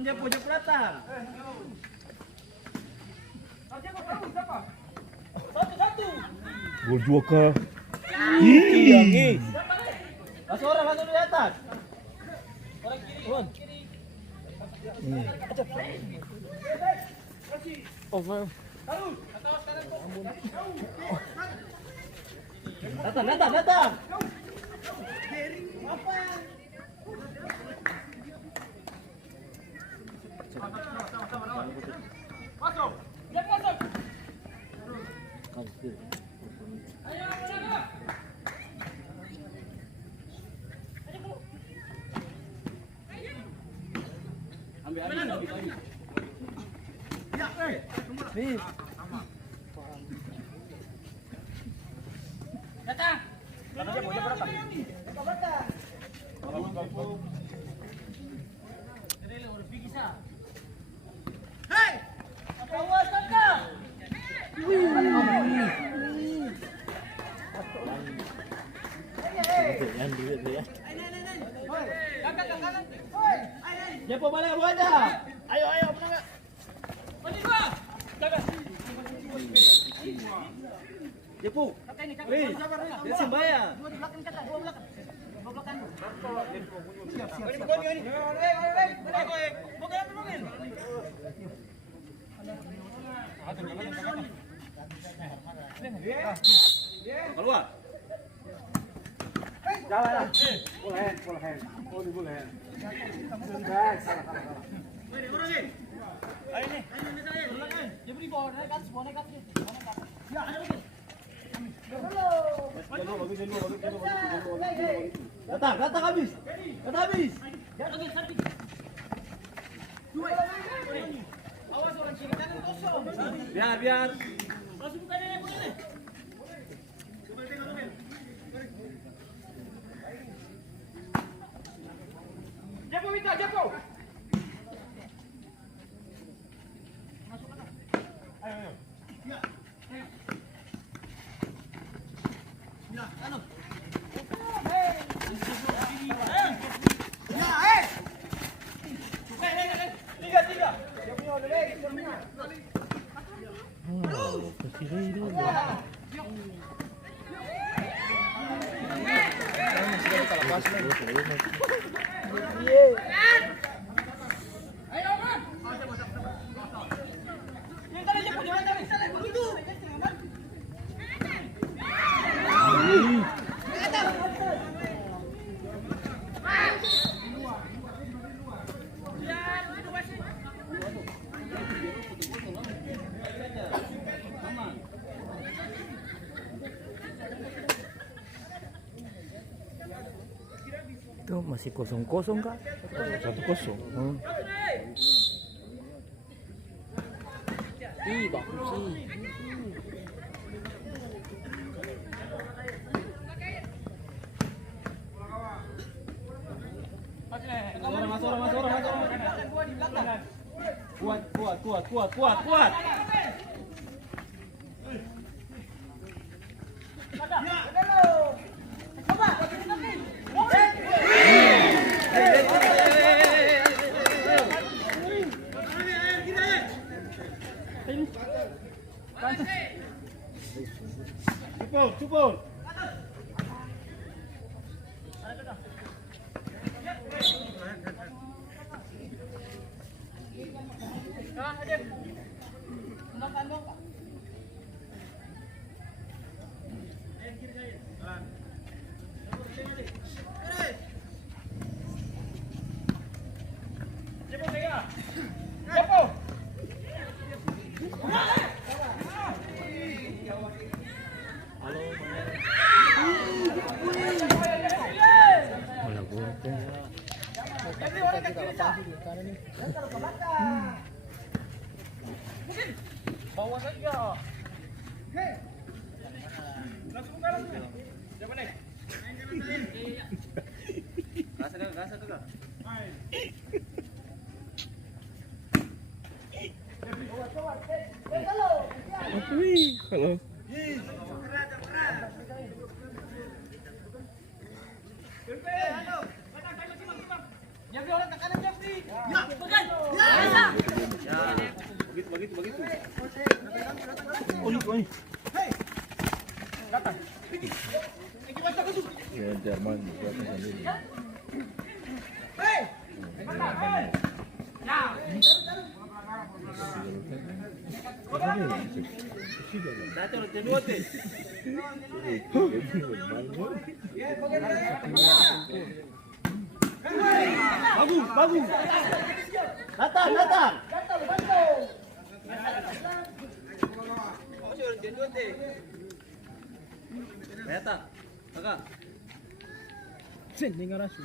Jepo datang. Gol juga kah? Ih, langsung di atas. Orang kiri. Over. Datang. Masuk. Ambil. Ya, nih. Datang. Katanya mau berapa? Hei! Awas kakak. Yang duit dia. Kakak. Jepo balik wadah. Ayo menang. Balik gua. Kakak. Jepo. Wih, dia Simbaya. Dua di belakang kakak, dua belakang. Siap. Keluar. Jalan. Full hand. Oh, di full hand. Guys, salah. Ayo nih. Dia beri bola naik atas. Ya, ayo. Datang habis. Awas orang kiri kanan kosong. Biar. Langsung buka deh. Coba tengok dulu. Jepo. Masuk mana? Ayo. Ya, anu. Tiga. Dia punya udah. Kesini dulu. Ayo, Man. Yang tadi Jepo jangan salah begitu. Itu masih kosong kah? 1-0. Ih, bagus sih. Masuk. Kuat. Cupul. Bawa saja. Langsung buka langsung. Siapa nih? Rasa tu kah? Halo. Jeffrey orang ke kanan Jeffrey. Ya, pegang. begitu, begitu. Ya Jerman buat sendiri. Dati udah kedua teh. Bagus, bagus. Datang, datang. Oh, sih udah kedua teh. Datang, kakak. Sen, dengar asu.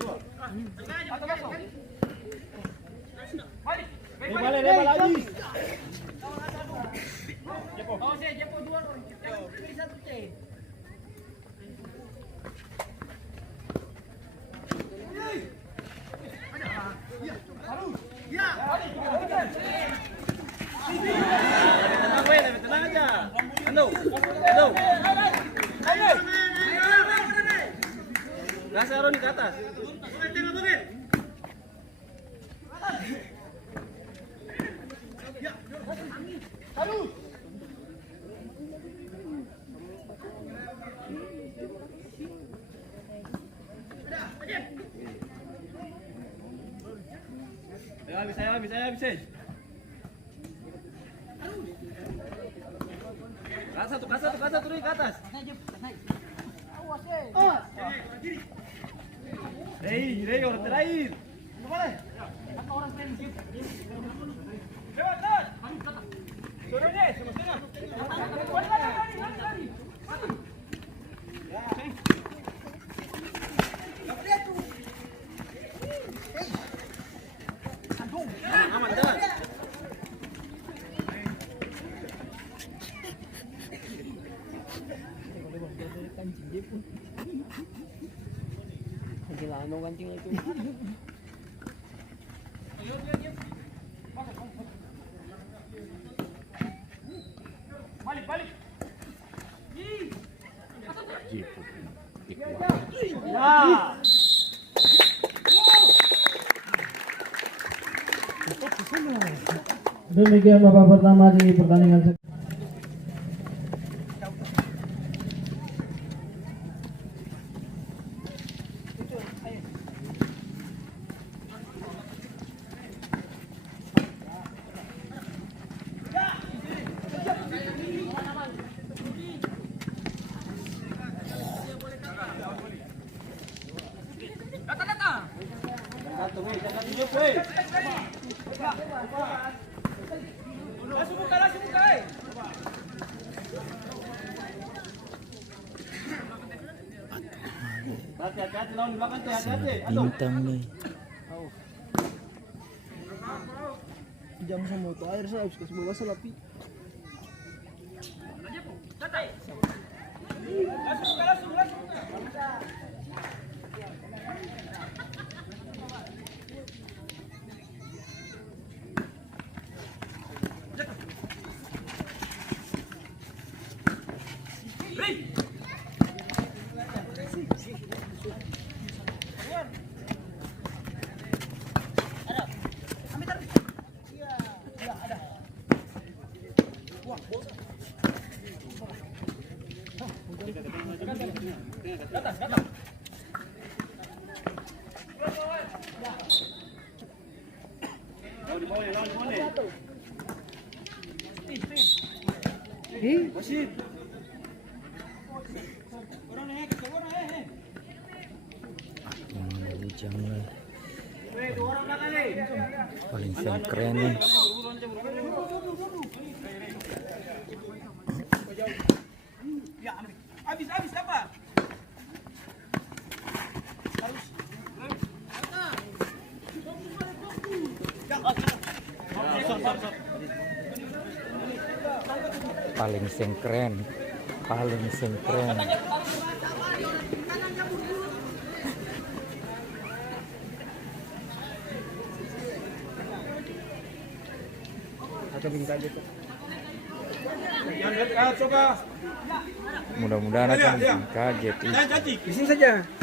Dua. Balik lagi. Oh, saya Jepo dua orang. Pilih satu teh. Tenang aja. Ando. Gas Aroni ke atas. Habis. Kasar satu ke atas. Rey, orang terakhir. Suruhnya, semestinya. Aman dah. Kancing dia pun. Gila, no kancing itu. Balik. Ya. Demikian babak pertama di pertandingan. Langsung buka. Hati-hati lawan di belakang teh, hati-hati. Bintang nih. Jangan sama motor air saya habis kasih bawa salapi. Langsung. Jangan. Paling keren nih. Habis apa? Paling keren. bikin kaget. Yang dekat coba. Mudah-mudahan akan bikin kaget. Di sini saja.